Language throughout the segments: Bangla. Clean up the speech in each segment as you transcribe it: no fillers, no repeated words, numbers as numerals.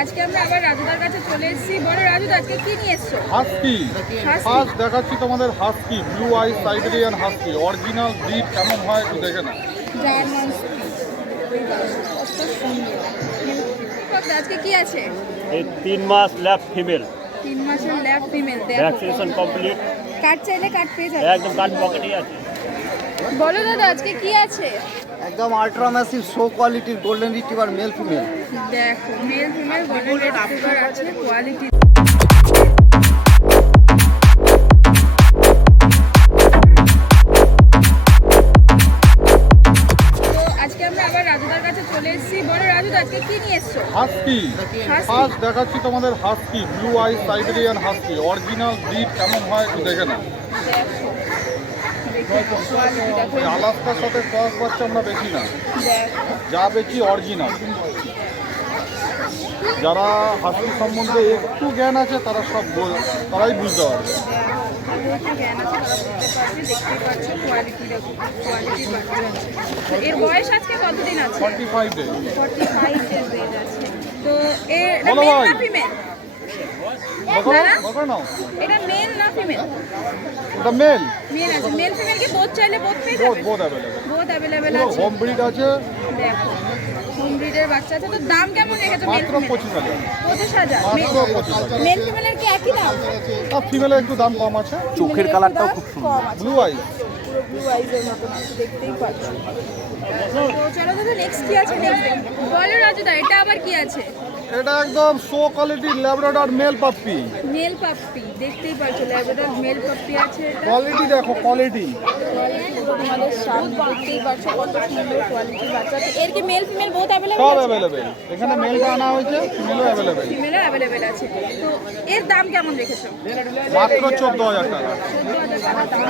আজকে আমরা আবার রাজুদার কাছে চলে এসেছি। বড় রাজুদা, আজকে কি নিয়ে এসছো? হাস্কি। ফার্স্ট দেখাচ্ছি তোমাদের husky, blue eye Siberian husky. Original breed কেমন হয় একটু দেখে না। German speech. কত সুন্দর। আজকে কি আছে? এই 3 মাস ল্যাব ফিমেল, 3 মাসের ল্যাব ফিমেল। ভ্যাকসিনেশন কমপ্লিট, কাট চাইলে কাট পেয়ে যাবে। একদম কাট পকেটেই আছে। বলো দাদা, আজকে কি আছে? একদম আল্ট্রা ম্যাসিভ শো কোয়ালিটির গোল্ডেন রিট্রিভার মেল ফিমেল। দেখো, মেল ফিমেল গোল্ডেন রিট্রিভার আছে, কোয়ালিটি। আজকে আমরা আবার রাজুদার কাছে চলে এসেছি। বড় রাজুদা, আজকে কি নিয়ে এসছো? হাস্কি। ফার্স্ট দেখাচ্ছি তোমাদের husky, blue eye Siberian husky. Original breed কেমন হয় একটু দেখে না। ওই আলাস্কার সাথে ক্রস বাচ্চা আমরা বেশি না, যা বেশি অরিজিনাল। যারা হাস্কি সম্বন্ধে একটু জ্ঞান আছে তারা তারাই বুঝতে পারবে। এর বয়স আজকে কতদিন আছে? 45 ডে। 45 days আছে। তো এটা বলো মেল ভাই। না ফিমেল? নাও এটা মেল না ফিমেল? ওটা মেল। মেল আছে। মেল ফিমেল কি বোথ চাইলে বোথ পেয়ে যাবে? বোধ অ্যাভেলেবেল। বোথ অ্যাভেলেবেল পুরো আছে। হোম ব্রিড আছে। দেখো, হোম ব্রিডের বাচ্চা আছে। তো দাম কেমন রেখেছো মেল মাত্র ফিমেল? 25,000। 25,000। মাত্র 25,000। মেল ফিমেলের কি একই দাম? আর ফিমেলের একটু দাম কম আছে। চোখের কালারটাও খুব সুন্দর। Blue eye. পুরো ব্লু আইজের মতন আছে, দেখতেই পাচ্ছ। তো চলো দাদা, নেক্সট কি আছে নেক্সট দেখি। বলো রাজুদা, এটা আবার কি আছে? এটা একদম শো কোয়ালিটির Labrador mail puppy. Mail puppy, দেখতেই পাচ্ছ ল্যাব্রাডর মেল পাপ্পি আছে। এটা কোয়ালিটি দেখো, কোয়ালিটি। কোয়ালিটি তোমাদের সামনে দেখতেই পাচ্ছ, কত সুন্দর কোয়ালিটির বাচ্চা আছে। এর কি মেল ফিমেল বোথ সব অ্যাভেলেবেল আছে? অ্যাভেলেবেল। এখানে মেলটা আনা হয়েছে, ফিমেলও অ্যাভেলেবেল। ফিমেলও অ্যাভেলেবেল আছে। তো এর দাম কেমন রেখেছো? মাত্র 14,000 টাকা। 14,000 টাকা দাম।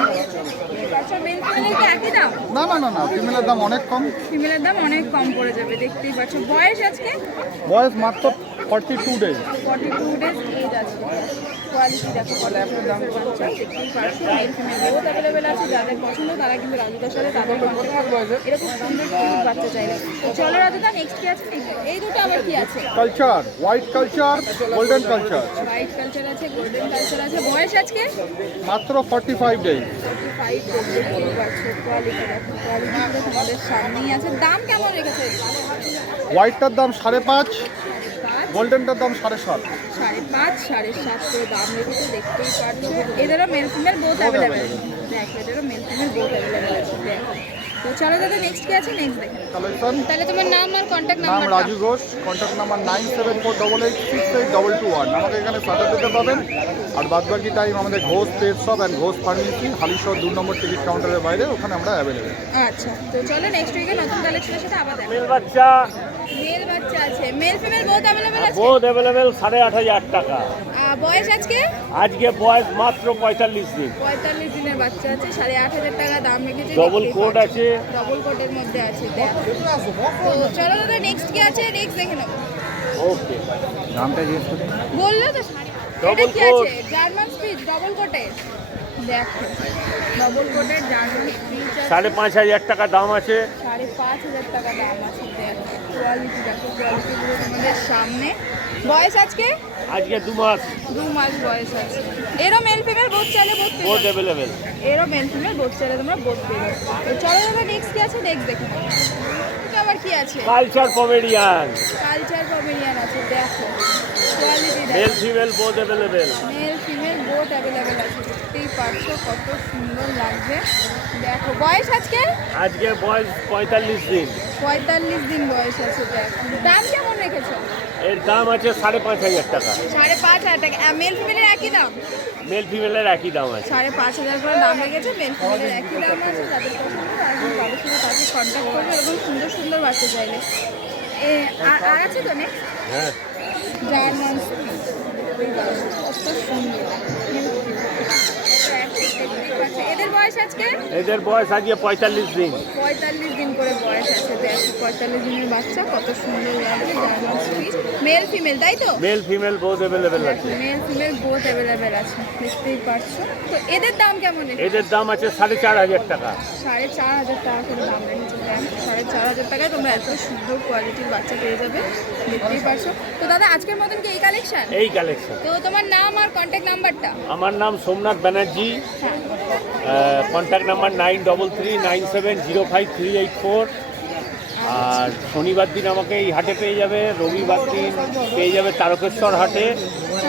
আচ্ছা, মেল ফিমেলের কি একই দাম? না, ফিমেলের দাম অনেক কম। ফিমেলের দাম অনেক কম পড়ে যাবে, দেখতেই পাচ্ছ। বয়স আজকে বয়স মাত্র 42 ডেজ। 42 days এজ আছে। কোয়ালিটি দেখো, কত সুন্দর বাচ্চা, দেখতেই পাচ্ছ। মেল ফিমেল বোথ অ্যাভেলেবেল আছে। যাদের পছন্দ তারা কিন্তু রাজুদার সাথে তাদের কন্ট্যাক্ট করবে এরকম সুন্দর কিউট বাচ্চা চাইলে। তো চলো রাজুদা, নেক্সট কি আছে? এই দুটো আবার কি আছে? Culture, white culture, golden culture. White culture আছে, গোল্ডেন কালচার আছে। বয়স আজকে মাত্র 45 ডেজ। 45 days, দেখতেই পাচ্ছ। কোয়ালিটি দেখো, কোয়ালিটিগুলো তোমাদের সামনেই আছে। দাম কেমন রেখেছে? হোয়াইটটার দাম 5.5, গোল্ডেনটার দাম 7.5। 5.5, 7.5 করে দাম রেখেছে, দেখতেই পাচ্ছ। এদেরও মেল ফিমেল বোথ অ্যাভেলেবেল। দেখো, এদেরও মেল ফিমেল বোথ অ্যাভেলেবেল আছে। দেখো, তো চলো দাদা, নেক্সট কি আছে নেক্সট দেখে। কালেকশন। তাহলে তোমার নাম আর কন্ট্যাক্ট নাম number? Raju Ghosh, contact number 9748868221। আমাকে এখানে স্যাটারডেতে পাবেন। আর বাদবাকি টাইম আমাদের Ghosh pet shop and Ghosh pharmacy, Halishahar 2 নম্বর টিকিট কাউন্টারের বাইরে, ওখানে আমরা অ্যাভেলেবেল। আচ্ছা, তো চলো নেক্সট উইকে নতুন কালেকশনের সাথে আবার দেখা। মেল বাচ্চা মেল বাচ্চা আছে, মেল ফিমেল বোথ অ্যাভেলেবেল আছে। বোধ অ্যাভেলেবেল 8,500 টাকা। বয়স আজকে আজকে বয়স মাত্র 45 দিন। 45 দিনের বাচ্চা আছে, 8,500 টাকা দাম রেখেছে। ডবল কোড আছে। ডবল কোটের মধ্যে আছে। দেখো, তো চলো দাদা, নেক্সট কি আছে নেক্সট দেখে নাও। ওকে, দামটা জিজ্ঞেস করি। বললো তো এটা Double কি coat। আছে? জার্মান স্পিচ ডবল কোটের। দেখো, ডবল কোটের জার্মান স্পিচ আছে। 5,500 টাকা দাম আছে। 5,500 টাকা দাম আছে। দেখো, কোয়ালিটি দেখো, কোয়ালিটিগুলো তোমাদের সামনে। বয়স আজকে আজকে 2 মাস, 2 মাস বয়স আছে। এরও মেল ফিমেল বোথ চাইলে বোথ পেয়ে বোধ যাবে। অ্যাভেলেবেল। এরও মেল ফিমেল বোথ চাইলে তোমরা বোথ পেয়ে যাবে। তো চলো দাদা, নেক্সট কি আছে নেক্সট দেখো। এটা আবার কি আছে? কালচার পমেডিয়ান, কালচার পমেরিয়ান আছে। দেখো, কোয়ালিটি মেল দেখো, ফিমেল বোধ available. Male female both available আছে। দেখতেই পারছো কত সুন্দর লাগছে। দেখো, বয়স আজকে আজকে বয়স 45 দিন। 45 দিন বয়স আছে। দেখো, দাম কেমন রেখেছো? এর দাম আছে 5,500 টাকা। 5,500 টাকা। মেল ফিমেলের একই দাম? মেল ফিমেলের একই দাম আছে। 5,500 করে দাম রেখেছে। মেল ফিমেলের একই দাম আছে। যাদের পছন্দ তারা কিন্তু তাদের সাথে তাকে কন্ট্যাক্ট করবে এরকম সুন্দর সুন্দর বাচ্চা চাইলে। আর আছে তো নেক্সট? হ্যাঁ, জার্মান স্পিচ, কত সুন্দর। এদের বয়স আজকে এদের বয়স আজকে 45 দিন। 45 দিন করে বয়স আছে। দেখো, 45 দিনের বাচ্চা, কত সুন্দর লাগছে। German speech, male male female তাই তো? মেল ফিমেল বোথ অ্যাভেলেবেল আছে। মেল ফিমেল বোথ অ্যাভেলেবেল আছে, দেখতেই পাচ্ছো। তো এদের দাম কেমন রেখেছো? এদের দাম আছে 4,500 টাকা। 4,500 টাকা করে দাম রেখেছে। 4,500 টাকায় তোমরা এত সুন্দর কোয়ালিটির বাচ্চা পেয়ে যাবে, দেখতেই পাচ্ছো। তো দাদা আজকের মতন কি এই কালেকশন? এই কালেকশন। তো তোমার নাম আর কন্ট্যাক্ট নাম্বারটা? আমার নাম সোমনাথ ব্যানার্জি, হ্যাঁ, কন্ট্যাক্ট নাম্বার 9339705384। আর শনিবার দিন আমাকে এই হাটে পেয়ে যাবে, রবিবার দিন পেয়ে যাবে তারকেশ্বর হাটে।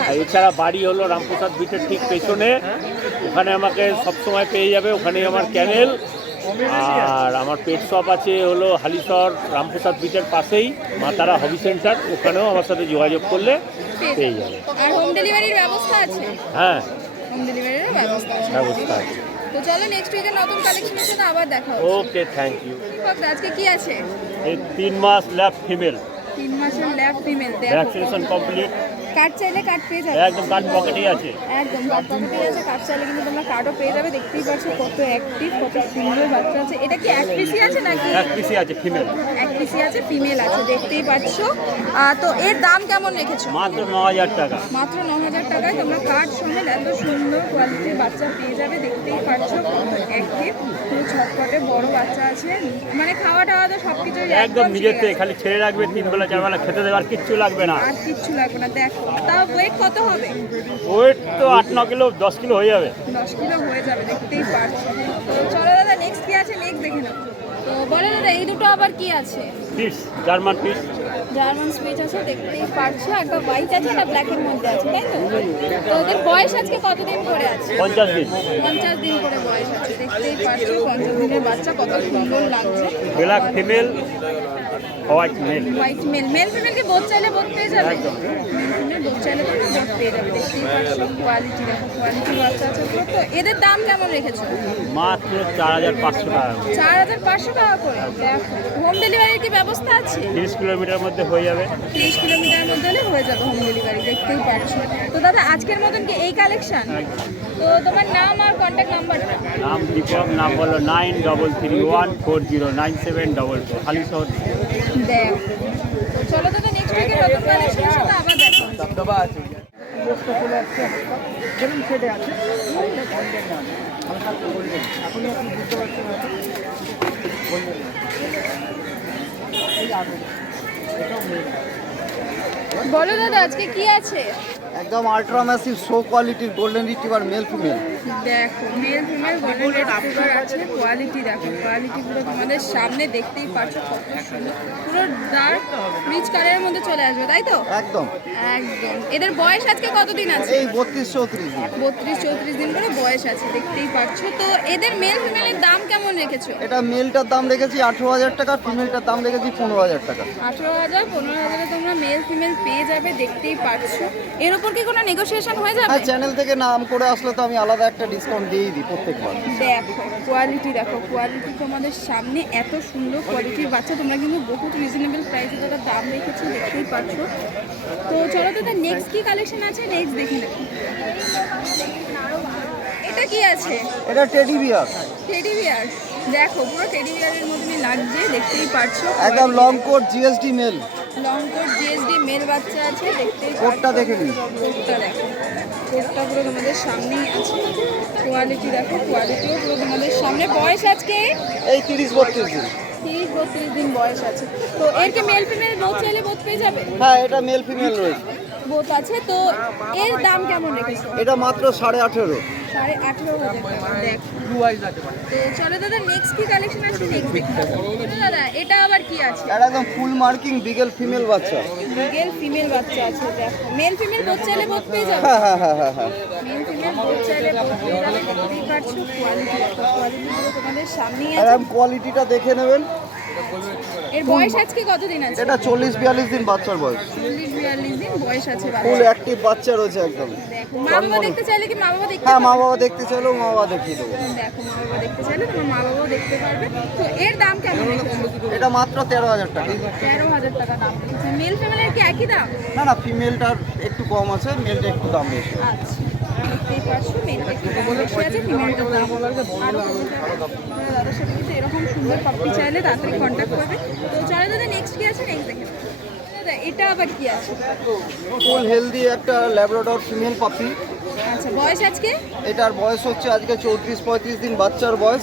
আর এছাড়া বাড়ি হলো রামপ্রসাদ বিটের ঠিক পেছনে, ওখানে আমাকে সবসময় পেয়ে যাবে, ওখানেই আমার ক্যানেল। আর আমার পেট শপ আছে হলো হালিশহর রামপ্রসাদ বিটের পাশেই মা তারা হবি সেন্টার, ওখানেও আমার সাথে যোগাযোগ করলে পেয়ে যাবে। আর হোম ডেলিভারির ব্যবস্থা আছে? হ্যাঁ, হোম ডেলিভারির ব্যবস্থা আছে। ব্যবস্থা আছে। তো চলো নেক্সট উইকের নতুন কালেকশনের সাথে আবার দেখা হবে। ওকে, থ্যাংক ইউ। আজকে কি আছে? এই 3 মাস ল্যাব ফিমেল, 3 মাসের lab female. Vaccination complete, card চাইলে কার্ড পেয়ে যাবে। একদম কার্ড পকেটেই আছে। একদম কার্ড পকেটেই আছে, কার্ড চাইলে কিন্তু তোমরা কার্ডও পেয়ে যাবে। দেখতেই পাচ্ছ কত অ্যাক্টিভ, কত সুন্দর বাচ্চা আছে। এটা কি এক পিসি আছে নাকি? এক পিসি আছে ফিমেল, এক পিসি আছে, ফিমেল আছে, দেখতেই পাচ্ছ। তো এর দাম কেমন রেখেছো? মাত্র 9,000 টাকা। মাত্র 9,000 টাকায় তোমরা কার্ড সমেত এত সুন্দর কোয়ালিটির বাচ্চা পেয়ে যাবে। দেখতেই পাচ্ছ কত অ্যাক্টিভ, পুরো ছটপটে বড় বাচ্চা আছে। মানে খাওয়া টাওয়া তো সব কিছুই একদম নিজের থেকে, খালি ছেড়ে রাখবে 3 বেলা 4 বেলা খেতে দেবে, আর কিচ্ছু লাগবে না। আর কিচ্ছু লাগবে না। দেখো তাও ওয়েট কত হবে? ওয়েট তো 8-9 কিলো 10 কিলো হয়ে যাবে। 10 কিলো হয়ে যাবে, দেখতেই পাচ্ছ। তো চলো দাদা নেক্সট কি আছে নেক্সট দেখে নাও। তো বলে দাদা এই দুটো আবার কি আছে? Piece, German piece. German speech আছে, দেখতেই পাচ্ছ। একটা হোয়াইট আছে, একটা ব্ল্যাকের মধ্যে আছে, তাই তো? তো ওদের বয়স আজকে কতদিন করে আছে? 50 দিন। 50 দিন করে বয়স আছে, দেখতেই পাচ্ছ। 50 দিনের বাচ্চা কত সুন্দর লাগছে। Black female, white male. White male. Male ফিমেলকে বোধ চাইলে বোধ পেয়ে যাবে। মেল ফিমেল বোধ চাইলে তোমরা বোধ পেয়ে যাবে, দেখতেই পাচ্ছ। কোয়ালিটি দেখো, কোয়ালিটি বাচ্চা আছে পুরো। তো এদের দাম কেমন রেখেছো? মাত্র 4,500 টাকা। 4,500 টাকা করে। দেখো হোম ডেলিভারির কি ব্যবস্থা আছে? 30 কিলোমিটার মধ্যে হয়ে যাবে। 30 কিলোমিটারের মধ্যে হলে হয়ে যাবে হোম ডেলিভারি, দেখতেই পাচ্ছ। তো দাদা আজকের মতন কি এই কালেকশন? তো তোমার নাম আর কন্ট্যাক্ট নাম্বারটা? নাম দীপক, নাম বলো 9331409744, হালিশহর। দেখ তো চলো দাদা নেক্সট উইকের নতুন কালেকশনের সাথে আবার দেখা হবে। বলো দাদা আজকে কি আছে? একদম আল্ট্রা ম্যাসিভ শো কোয়ালিটির গোল্ডেন রিট্রিভার মেল ফিমেল। দেখো মেল ফিমেল গোল্ডেন রিট্রিভার আছে, কোয়ালিটি দেখো, কোয়ালিটি পুরো তোমাদের সামনে দেখতেই পাচ্ছ কত সুন্দর। পুরো ডার্ক রিচ কালারের মধ্যে চলে আসবে, তাই তো? একদম একদম। এদের বয়স আজকে কতদিন আছে? এই 32-34 দিন। 32-34 দিন করে বয়স আছে, দেখতেই পাচ্ছ। তো এদের মেল ফিমেলের দাম কেমন রেখেছো? এটা মেলটার দাম রেখেছি 18,000 টাকা, ফিমেলটার দাম রেখেছি 15,000 টাকা। 18,000 15,000 তোমরা মেল ফিমেল পেয়ে যাবে, দেখতেই পাচ্ছ। এর উপর কি কোনো নেগোসিয়েশন হয়ে যাবে? হ্যাঁ, চ্যানেল থেকে নাম করে আসলে তো আমি আলাদা একটা ডিসকাউন্ট দিয়েই দিই প্রত্যেকবার। দেখো কোয়ালিটি দেখো, কোয়ালিটি তোমাদের সামনে এত সুন্দর কোয়ালিটির বাচ্চা তোমরা কিন্তু বহুত রিজনেবল প্রাইসে তারা দাম রেখেছো, দেখতেই পাচ্ছ। তো চলো দাদা নেক্সট কি কালেকশন আছে নেক্সট দেখে নেব। এটা কি আছে? এটা টেডি বিয়ার, টেডি বিয়ার। দেখো পুরো টেডি বিয়ারের মতনই লাগছে, দেখতেই পাচ্ছ। একদম long coat GSD male. Long coat GSD male বাচ্চা আছে, দেখতেই পাচ্ছ। কোটটা দেখে নিন। কোটটা দেখো, কোটটা পুরো তোমাদের সামনেই আছে। কোয়ালিটি দেখো, কোয়ালিটিও পুরো তোমাদের সামনে। বয়স আজকে এই 30-32 দিন। 30-32 দিন বয়স আছে। তো এর কি মেল ফিমেল বোথ চাইলে বোথ পেয়ে যাবে? হ্যাঁ, এটা মেল ফিমেল রয়েছে। বোথ আছে। তো এর দাম কেমন রেখেছো? এটা মাত্র 18,500। 18,500 টাকা। দেখ তো চলো দাদা নেক্সট কি কালেকশন আছে নেক্সট দেখি। দাদা এটা আবার কি আছে? এটা একদম ফুল মার্কিং বিগেল ফিমেল বাচ্চা। মেল ফিমেল বাচ্চা আছে। দেখো মেল ফিমেল বোথ চাইলে বোথ পেয়ে যাবে। হ্যাঁ হ্যাঁ হ্যাঁ হ্যাঁ হ্যাঁ। মেল ফিমেল বোথ চাইলে বোথ পেয়ে যাবে, দেখতেই পাচ্ছ। কোয়ালিটি দেখো, কোয়ালিটি পুরো তোমাদের সামনেই আছে। এরকম কোয়ালিটিটা দেখে নেবেন। এর বয়স আজকে কতদিন আছে? এটা 40-42 দিন বাচ্চার বয়স। 40-42 দিন বয়স আছে ফুল বাচ্চা। অ্যাক্টিভ বাচ্চা রয়েছে একদম। দেখো মা বাবা দেখতে চাইলে কি মা বাবা দেখতে হ্যাঁ, পারবে? মা বাবা দেখতে চাইলেও মা বাবা দেখিয়ে দেবো। দেখো মা বাবা দেখতে চাইলে তোমার মা বাবাও দেখতে পারবে। তো এর দাম কেমন রেখেছো? এটা মাত্র 13,000 টাকা। 13,000 টাকা দাম রেখেছে। মেল ফিমেলের কি একই দাম? না না, ফিমেলটার একটু কম আছে, মেলটা একটু দাম বেশি। আচ্ছা, দেখতেই পাচ্ছ মেলটা একটু দাম বেশি আছে, ফিমেলটার দাম আরও কমে যাবে। তোমরা দাদার সাথে কিন্তু এরকম সুন্দর পাপ্পি চাইলে তাড়াতাড়ি কন্ট্যাক্ট করবে। তো চলো দাদা নেক্সট কি আছে নেক্সট দেখে নাও। দাদা এটা আবার কি আছে? ফুল হেলদি একটা ল্যাব্রাডর ফিমেল পাপি। আচ্ছা বয়স আজকে? এটার বয়স হচ্ছে আজকে 34-35 দিন বাচ্চার বয়স।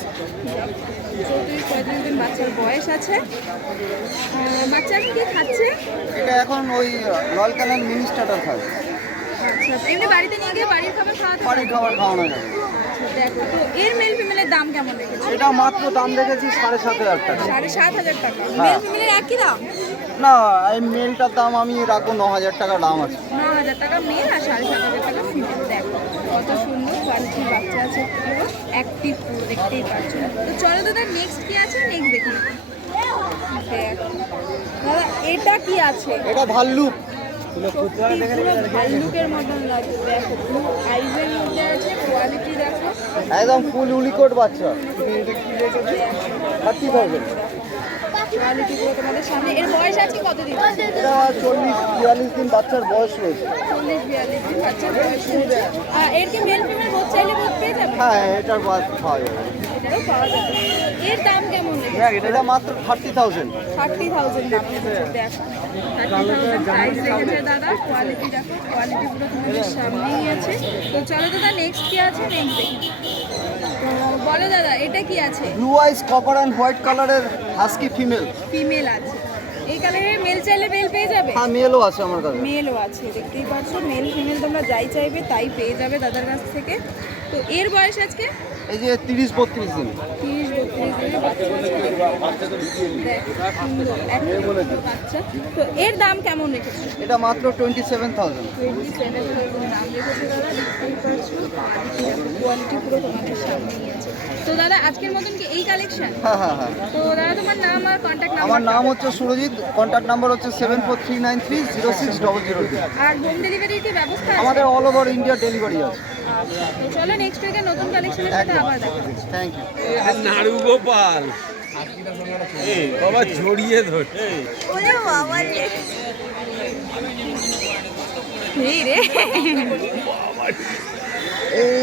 34-35 দিন বাচ্চার বয়স আছে। বাচ্চা এখন কি খাচ্ছে? এটা এখন ওই রয়্যাল ক্যানেল মিনি স্টার্টার খায়। আচ্ছা এমনি বাড়িতে নিয়ে গিয়ে বাড়ির খাবার খাওয়াতে বাড়ির খাবার খাওয়ানো যাবে। আচ্ছা দেখো তো এর মেল ফিমেলের দাম কেমন রেখেছে? এটা মাত্র দাম রেখেছি 7,500 টাকা। 7,500 টাকা। হ্যাঁ। মেল ফিমেলের একই দাম? না, এই মেলটার দাম আমি রাখবো 9,000 টাকা দাম আছে। 9,000 টাকা মেল আর 7,500 টাকা ফিমেল। দেখো কত সুন্দর কোয়ালিটির বাচ্চা আছে, পুরো অ্যাক্টিভ, পুরো দেখতেই পাচ্ছ। তো চলো দাদা নেক্সট কি আছে নেক্সট দেখি। দেখো দাদা এটা কি আছে? এটা ভাল্লুক। সত্যি পুরো ভাল্লুকের মতন লাগে। দেখো ব্লু আইজের মধ্যে আছে, কোয়ালিটি দেখো। একদম ফুল উলিকোট বাচ্চা। 30,000। কোয়ালিটি পুরো তোমাদের সামনে। এর বয়স আছে কতদিন? এটা 40-42 দিন বাচ্চার বয়স রয়েছে। 40-42 দিন বাচ্চার বয়স হয়েছে। এর কি মেল ফিমেল বোধ চাইলে বোধ পেয়ে যাবে? হ্যাঁ, এটার বাদ খাওয়া যাবে। এটারও পাওয়া যাবে। এর দাম কেমন রেখেছে? এটা মাত্র 30,000। 30,000 দাম রেখেছে। দেখো 30,000 প্রাইস রেখেছে দাদা। কোয়ালিটি দেখো, কোয়ালিটি পুরো তোমাদের সামনেই আছে। তো চলো দাদা নেক্সট কি আছে নেক্সট দেখি। তো বলো দাদা এটা কি আছে? Blue eyes copper and white কালারের হাস্কি ফিমেল। ফিমেল আছে। এই কালারের মেল চাইলে মেল পেয়ে যাবে? হ্যাঁ, মেলও আছে আমার কাছে। মেলও আছে, দেখতেই পাচ্ছ। মেল ফিমেল তোমরা যাই চাইবে তাই পেয়ে যাবে দাদার কাছ থেকে। তো এর বয়স আজকে এই যে 30-32 দিন। 30-32 দিনের বাচ্চা আছে। দেখো, সুন্দর একটা বাচ্চা। তো এর দাম কেমন রেখেছো? এটা মাত্র 27,000। 27,000 দাম রেখেছে দাদা, দেখতেই পাচ্ছ। কোয়ালিটি পুরো তোমাদের সামনেই আছে। তো দাদা আজকের মতন কি এই কালেকশন? হ্যাঁ হ্যাঁ হ্যাঁ। তো দাদা তোমার নাম আর কন্ট্যাক্ট আমার নাম্বার? নাম হচ্ছে সুরজিৎ, কন্ট্যাক্ট নাম্বার হচ্ছে 7439306002। আর হোম ডেলিভারির কি ব্যবস্থা আছে? আমাদের অল ওভার ইন্ডিয়া ডেলিভারি আছে। আচ্ছা, তো চলো নেক্সট উইকে নতুন কালেকশনের সাথে আবার দেখা হচ্ছে। Thank you. নাড়ু গোপাল বাবা জড়িয়ে ধর ওরে বাবা রে, এই রে এই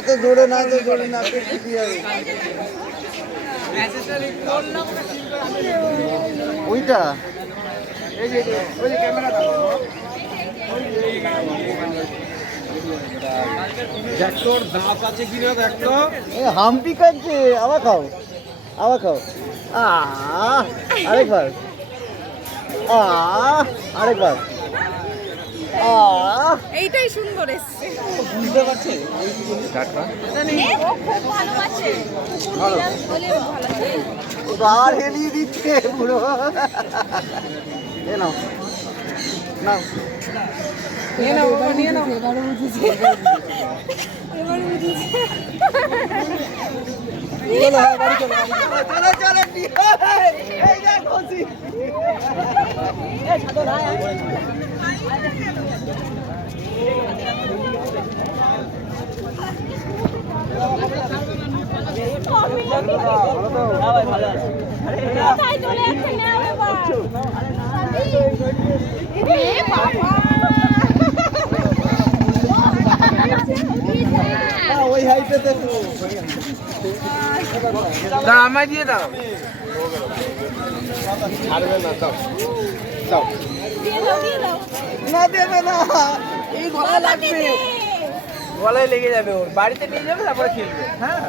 এত জোরে না, এত জোরে না, তো কি হবে? ওইটা ওই যে ক্যামেরা দেখতোর দাঁত আছে কিনা দেখতো হাম্পি কাটছে। আবার খাও, আবার খাও। আরেকবার, আরেকবার। এইটাই সুন্দর এসছে। বুঝতে পারছে? ও খুব ভালোবাসে। ভালো। বলে ভালোবাসে। গাড় হেলিয়ে দিচ্ছে পুরো। এ নাও, নাও। এবার বুঝেছে। চলো, হ্যাঁ, বাড়ি চলো, বাড়ি চলো। চলো, চলো, ঠিক আছে। এই যা খুশি। কোথায় চলে যাচ্ছে না বাবা? এ বাবা। ওই হাইটে দেখো। আমায় দিয়ে দাও ছাড়বে না দাও দাও দিয়ে দাও, দিয়ে দাও। না, দেবে না, এই গলা লাগবে। গলায় লেগে যাবে ওর বাড়িতে নিয়ে যাবে তারপরে খেলবে হ্যাঁ